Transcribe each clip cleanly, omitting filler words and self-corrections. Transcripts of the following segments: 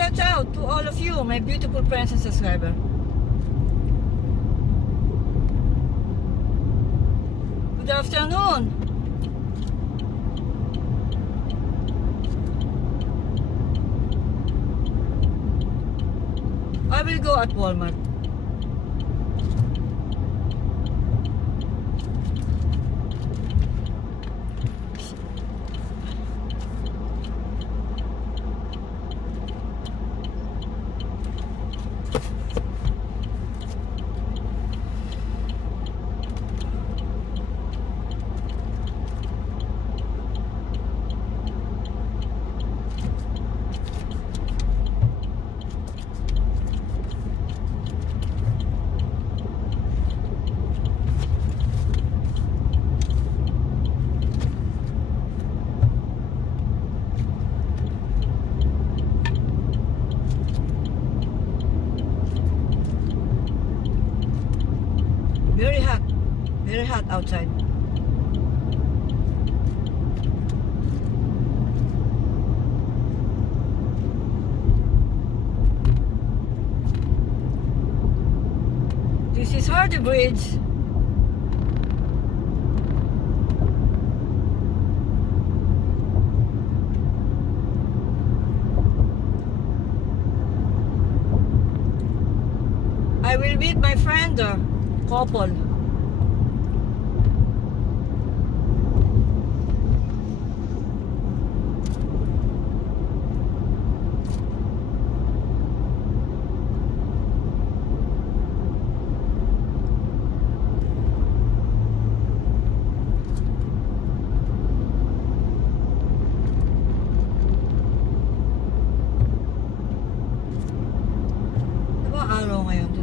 shout out to all of you, my beautiful friends and subscribers. Good afternoon. I will go at Walmart. Very hot outside. This is Hardy Bridge. I will meet my friend, couple.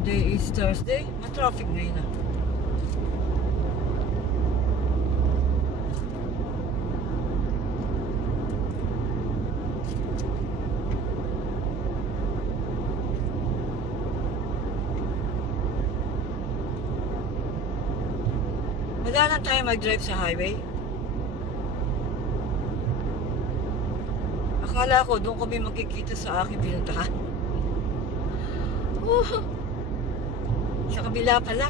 Today is Thursday. Traffic ngayon na. Madalang tayo mag-drive sa highway. Akala ko doon kami magkikita sa aking pinuntahan. Sa kabila pala.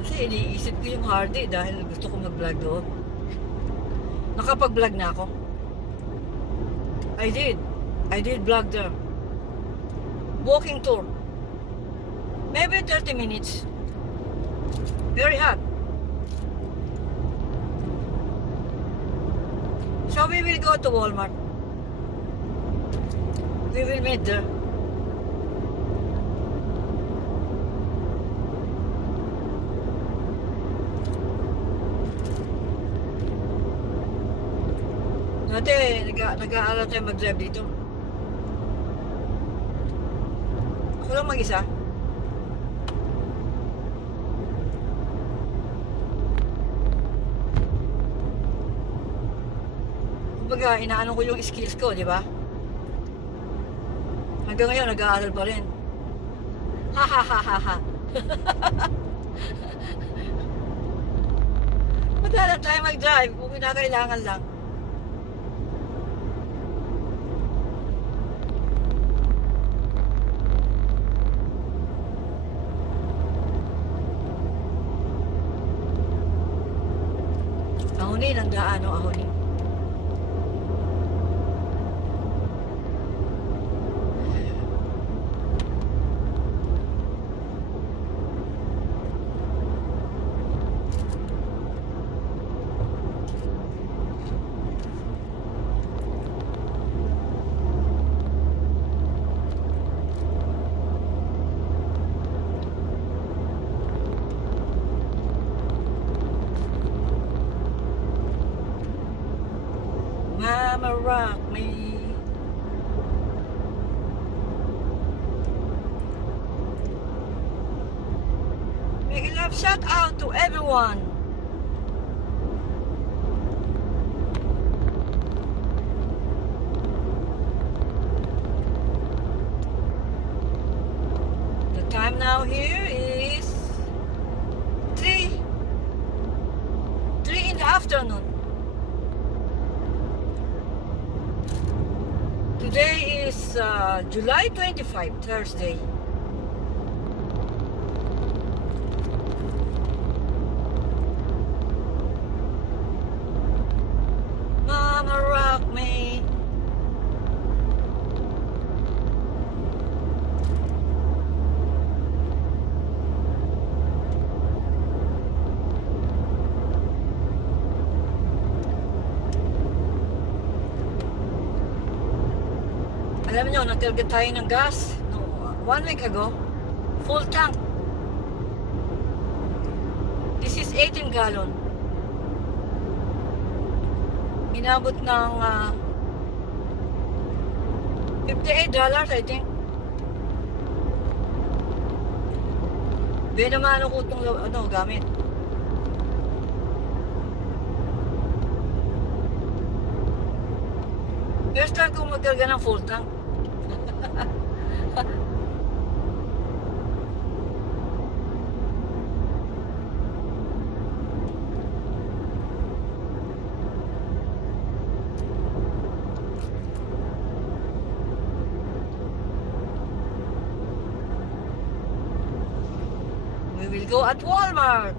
Kasi iniisip ko yung Hardy dahil gusto ko mag-vlog doon. Nakapag-vlog na ako. I did vlog there. Walking tour. Maybe 30 minutes. Very hot. So we will go to Walmart. We will meet there. Dati, nag-aaral tayo mag-drive dito. Ako lang mag-isa. Kumbaga, inaano ko yung skills ko, di ba? Hanggang ngayon, nag-aaral pa rin. Ha ha ha ha ha. Madalang tayo mag-drive kung kinakailangan lang. Ahonin ang daan, o ahonin. Mama rock me. Make a love shout out to everyone. The time now here is 3 in the afternoon. is July 25, Thursday. Mama rock me. Alam nyo, nag-target tayo ng gas no, 1 week ago. Full tank. This is 18 gallon. Inabot ng $58, I think. Binamano ko itong gamit. First time kong magkarga ng full tank. We will go at Walmart.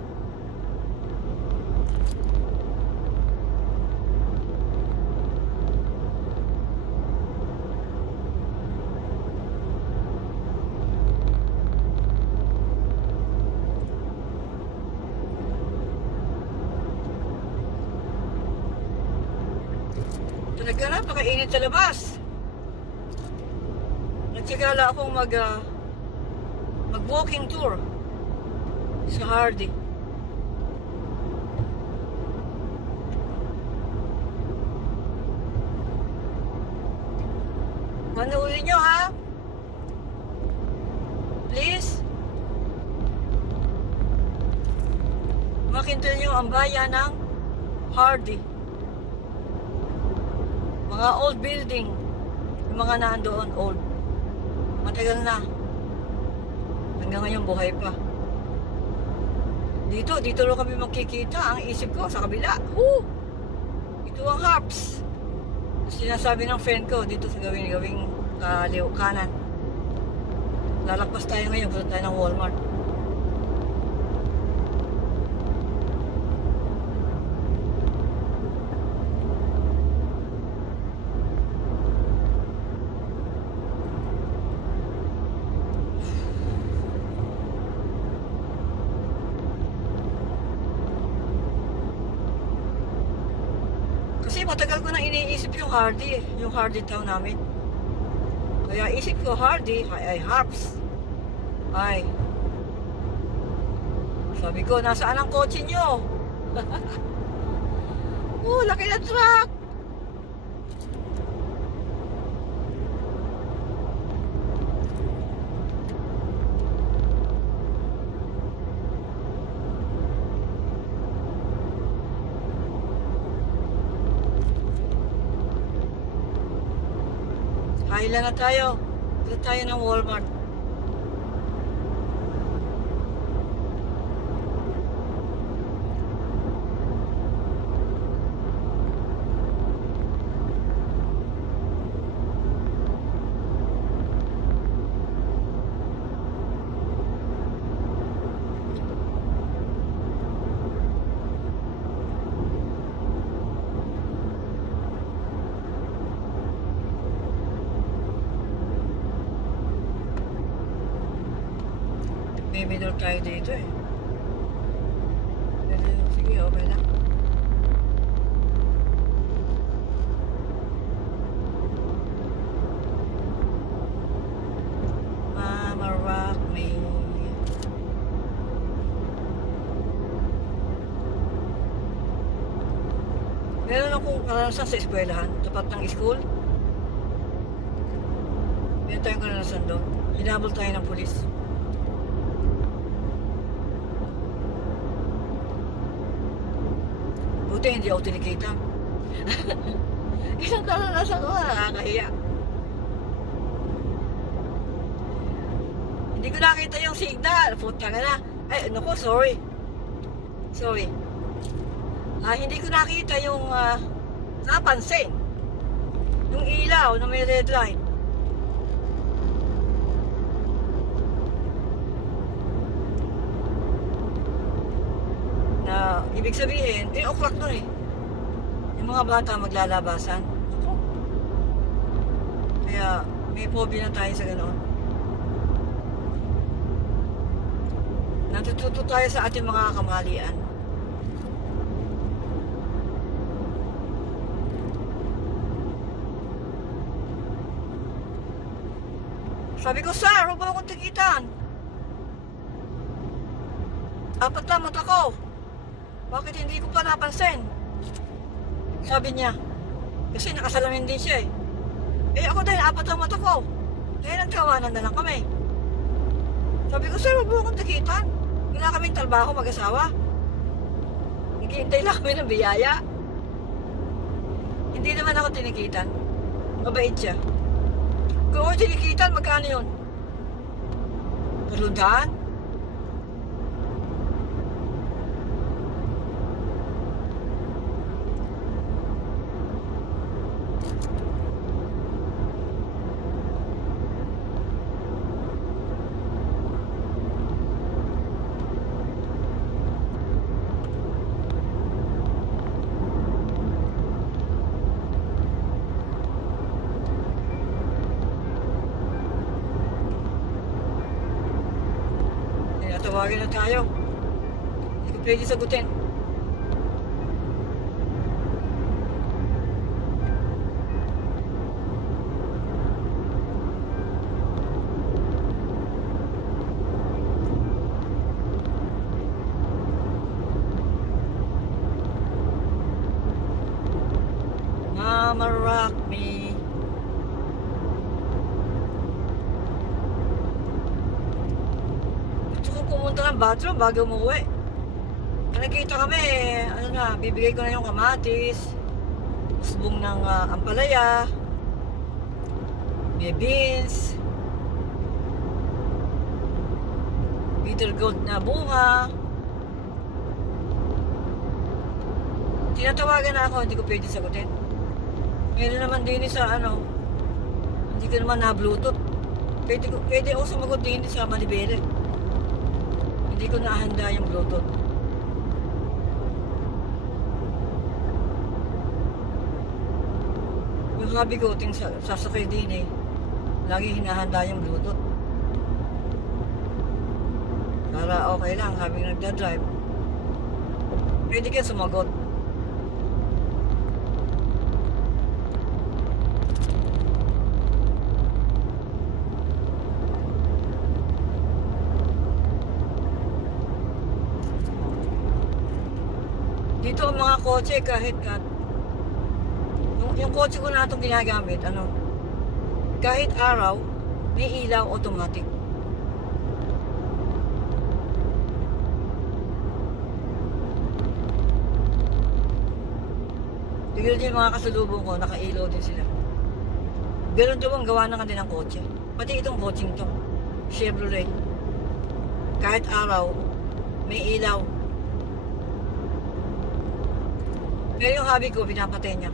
Talaga na, pakainit sa labas. Nagsigala akong mag-walking tour sa Hardy. Panuulin nyo ha. Please. Makintal nyo ang bayan ng Hardy. Mga old building, yung mga nandoon old, matagal na, hanggang ngayon buhay pa. Dito lang kami magkikita. Ang isip ko sa kabila, ito ang Harps. Sinasabi ng friend ko dito sa gawing kanan. Lalakpas tayo ngayon, punta tayo ng Walmart. Kasi matagal ko nang iniisip yung Hardy town namin. Kaya isip ko Hardy, ay Harps. Ay. Sabi ko, nasaan ang kotse nyo? Laki na truck. Kailan na tayo? Dito tayo ng Walmart. May minor tayo dito eh. Sige, okay lang. Mama rock me. Meron akong karanasan sa eskwelahan, tapat ng school. Meron tayong karanasan doon. Hinabol tayo ng pulis. Buti hindi ako tinikita. Isang karanasan ko, nakakahiya. Hindi ko nakita yung signal. Puta ka na. Ay, naku, sorry. Sorry. Hindi ko nakita yung napansin. Yung ilaw na may red light. Ibig sabihin, 3 o'clock nun eh. Yung mga bata maglalabasan. Ako. Kaya may phobia na tayo sa ganoon. Natututo tayo sa ating mga kamalian. Sabi ko, sir, huwag mo akong tikitan. 4 na mata ko. Bakit hindi ko pa napansin? Sabi niya, kasi nakasalamin din siya eh. Eh ako din, 4 na mata ko. Kaya nagkawanan na lang kami. Sabi ko, sir, huwag mo akong tikitan. Wala kaming trabaho mag-asawa. Naghihintay lang kami ng biyaya. Hindi naman ako tinikitan. Mabait siya. Kung ako tinikitan, magkano yun? 200? Tawagin na tayo. Hindi ko pwede sagutin. Mama rock me. Pumunta ng bathroom bago umuwi. Nakita kami, ano na, bibigay ko na yung kamatis, usbong ng ampalaya, may beans, bitter gourd na bunga. Tinatawagan na ako, hindi ko pwede sagutin. Ngayon naman din sa hindi ko naman na-bluetooth. Pwede ako sumagot din sa Malibere. Hindi ko nahanda yung Bluetooth. Yung hobby ko, sasakay din eh. Lagi hinahanda yung Bluetooth. Para okay lang habang nagdadrive. Pwede ka sumagot. Dito ang mga kotse kahit yung kotse ko na itong ginagamit, kahit araw, may ilaw automatic. Tignan din yung mga kasalubong ko, nakailaw din sila. Ganun daw ang gawa ng kanilang kotse. Pati itong coaching to, Chevrolet. Kahit araw, may ilaw. Pero yung hobby ko, pinapatay niya.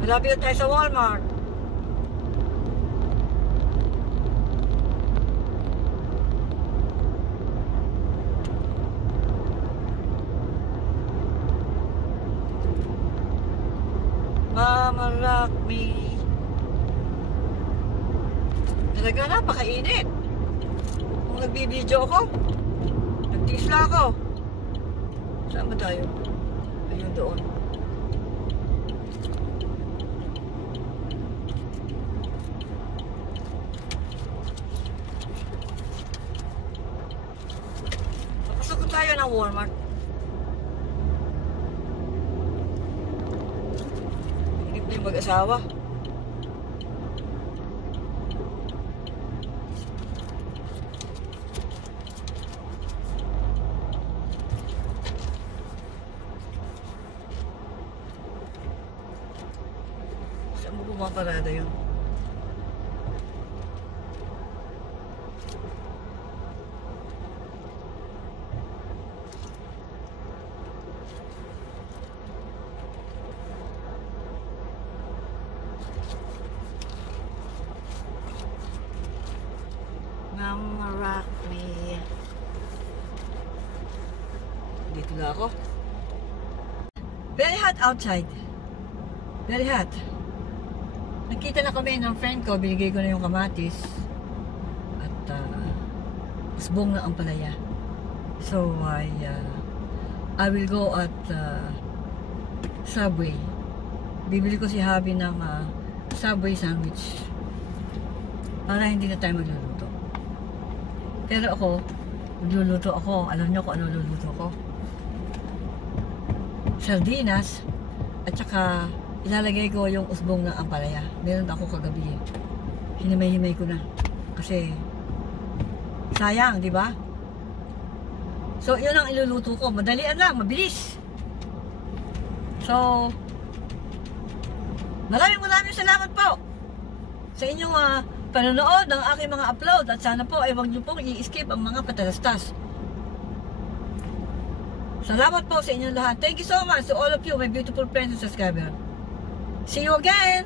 Malapit na tayo sa Walmart. Mama rock me. Talaga napakainit. Kung nagbibideo ako, nagtisla ako. Saan ba tayo? Ayun doon. Papasok tayo ng Walmart. Hindi pa yung mag-asawa. Saan mo pumaparada yun? Mama rock Exactly. Dito na ako. Very hot outside. Very hot. Nakita na kami ng friend ko, binigay ko na yung kamatis. At usbong na ang palaya. So I will go at Subway. Bibili ko si Habi ng Subway sandwich. Para hindi na tayo magluluto. Pero ako, magluluto ako. Alam niyo kung ano luluto ko? Sardinas. At saka ilalagay ko yung usbong ng ampalaya. Meron ako kagabi. Hinimay-himay ko na. Kasi sayang, di ba? So, yun ang iluluto ko. Madalian lang, mabilis. So, maraming salamat po sa inyong panonood ng aking mga upload. At sana po ay huwag niyo pong i-skip ang mga patalastas. Salamat po sa inyong lahat. Thank you so much to all of you, my beautiful friends and subscribers. See you again.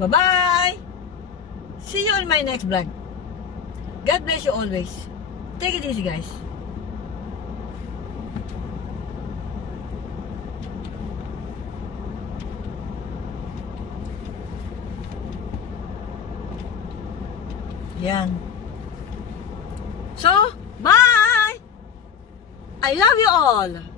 Bye-bye. See you in my next vlog. God bless you always. Take it easy, guys. Yan. So, bye! I love you all!